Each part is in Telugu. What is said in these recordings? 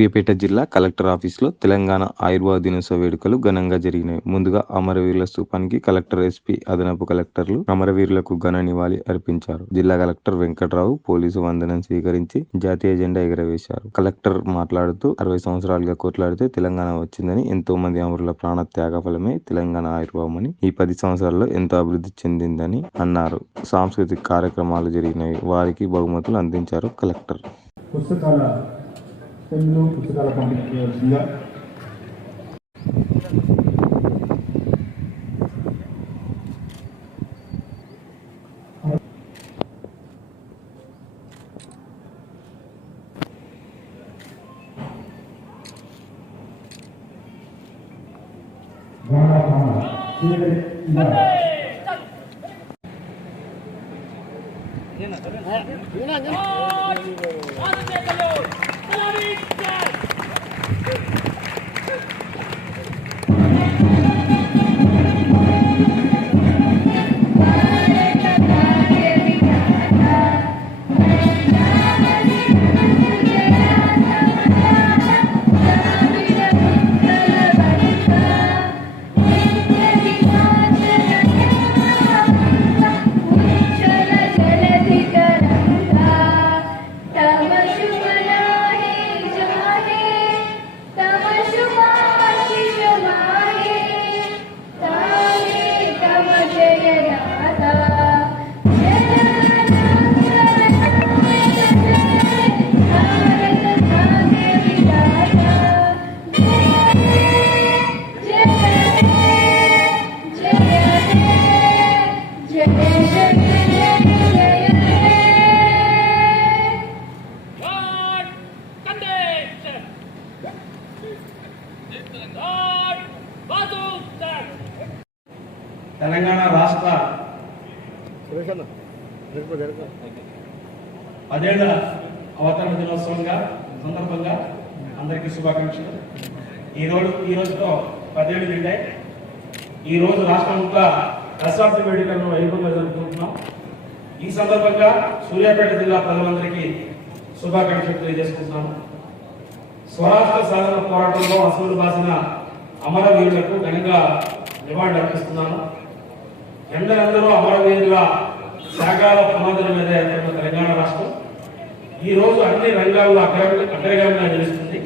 సూర్యాపేట జిల్లా కలెక్టర్ ఆఫీసులో తెలంగాణ ఆయుర్వేద దినోత్సవ వేడుకలు ఘనంగా జరిగినాయి. ముందుగా అమరవీరుల స్తూపానికి కలెక్టర్, ఎస్పీ, అదనపు కలెక్టర్లు అమరవీరులకు ఘన నివాళి అర్పించారు. జిల్లా కలెక్టర్ వెంకట్రావు పోలీసు వందనం స్వీకరించి జాతీయ జెండా ఎగురవేశారు. కలెక్టర్ మాట్లాడుతూ 60 సంవత్సరాలుగా కొట్లాడితే తెలంగాణ వచ్చిందని, ఎంతో మంది అమరుల ప్రాణ త్యాగ ఫలమే తెలంగాణ ఆవిర్భావమని, ఈ 10 సంవత్సరాల్లో ఎంతో అభివృద్ధి చెందిందని అన్నారు. సాంస్కృతిక కార్యక్రమాలు జరిగినాయి. వారికి బహుమతులు అందించారు కలెక్టర్. పెన్నులు పుస్తకాల పంపిణీ చేయవలసిందిగా తెలంగాణ రాష్ట్ర 10ఏళ్ల అవతరణ దినోత్సవంగా సందర్భంగా అందరికీ శుభాకాంక్షలు. ఈ రోజుతో 10 ఏళ్ళు నిండాయి. ఈ రోజు రాష్ట్రంలో దశాబ్ది వేడుకలను వైభవంగా జరుపుకుంటున్నాం. ఈ సందర్భంగా సూర్యాపేట జిల్లా ప్రజలందరికీ శుభాకాంక్షలు తెలియజేసుకుంటున్నాను. స్వరాష్ట్ర సాధన పోరాటంలో అసలు బాసిన అమరవీరులకు ఘనంగా నివాళులు అర్పిస్తున్నాను. ఎందరెందరో అమరవీరుల త్యాగాల పునాదుల మీద ఏర్పడిన తెలంగాణ రాష్ట్రం ఈ రోజు అన్ని రంగాల్లో అగ్రగామిగా నిలుస్తుంది.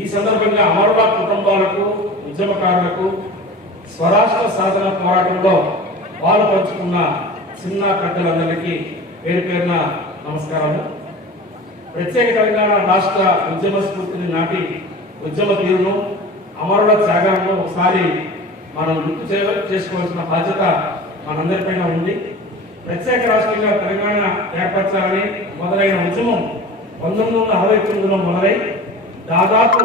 ఈ సందర్భంగా అమరుల కుటుంబాలకు, ఉద్యమకారులకు, స్వరాష్ట్ర సాధన పోరాటంలో పాలు పంచుకున్న చిన్న పెద్దలందరికీ పేరు పేరున నమస్కారాలు. ప్రత్యేక తెలంగాణ రాష్ట్ర ఉద్యమ స్ఫూర్తిని నాటి ఉద్యమ తీరును, అమరుల త్యాగాలను ఒకసారి మనం గుర్తు చేసుకోవాల్సిన బాధ్యత మనందరిపైన ఉంది. ప్రత్యేక రాష్ట్రంగా తెలంగాణ ఏర్పరచాలని మొదలైన ఉద్యమం 1969లో మొదలై దాదాపు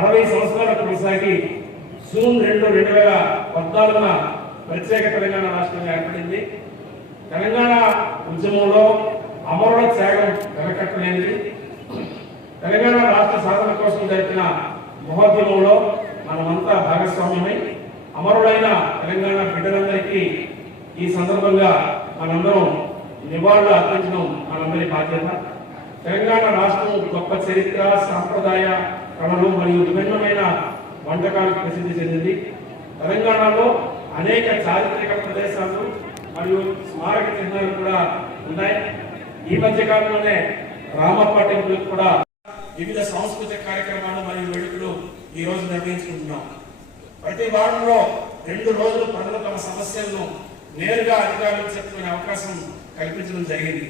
60 సంవత్సరాలు కొనసాగి జూన్ 2, 2014న ప్రత్యేక తెలంగాణ రాష్ట్రంగా ఏర్పడింది. తెలంగాణ ఉద్యమంలో అమరుల త్యాగం వెనకట్టలేనిది. తెలంగాణ రాష్ట్ర సాధన కోసం జరిపిన మహోద్యమంలో మనమంతా భాగస్వామ్యమై అమరులైన తెలంగాణ బిడ్డలందరికీ ఈ సందర్భంగా మనందరం నివాళులు అర్పించడం మనందరి బాధ్యత. తెలంగాణ రాష్ట్రం గొప్ప చరిత్ర, సాంప్రదాయ కళలు మరియు విభిన్నమైన వంటకాలకు ప్రసిద్ధి చెందింది. తెలంగాణలో అనేక చారిత్రక ప్రదేశాలు మరియు స్మారక చిహ్నాలు కూడా ఉన్నాయి. ఈ మధ్య కాలంలోనే రామప్ప టెంపుల్ కూడా వివిధ సాంస్కృతిక కార్యక్రమాలు మరియు వేడుకలు ఈ రోజు నిర్వహించుకుంటున్నాం. ప్రతి వారంలో 2 రోజులు ప్రజలు తమ సమస్యలను నేరుగా అధికారులకు చెప్పుకునే అవకాశం కల్పించడం జరిగింది.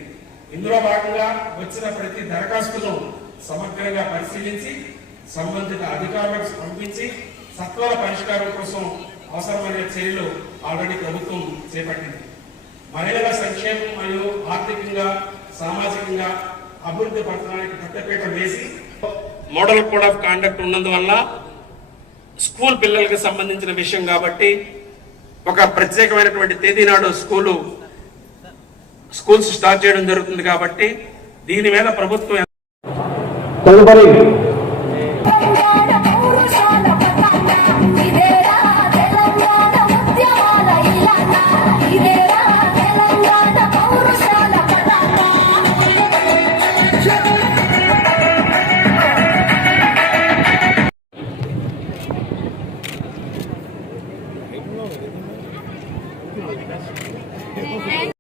ఇందులో భాగంగా వచ్చిన ప్రతి దరఖాస్తును సమగ్రంగా పరిశీలించి సంబంధిత అధికారులకు పంపించి సత్వర పరిష్కారం కోసం అవసరమైన చర్యలు ఆల్రెడీ ప్రభుత్వం చేపట్టింది. మహిళల సంక్షేమం మరియు ఆర్థికంగా, సామాజికంగా అభివృద్ధి పథకానికి పెద్దపీట వేసి మోడల్ కోడ్ ఆఫ్ కాండక్ట్ ఉన్నందువల్ల స్కూల్ పిల్లలకు సంబంధించిన విషయం కాబట్టి ఒక ప్రత్యేకమైనటువంటి తేదీ నాడు స్కూల్స్ స్టార్ట్ చేయడం జరుగుతుంది. కాబట్టి దీని మీద ప్రభుత్వం తదుపరి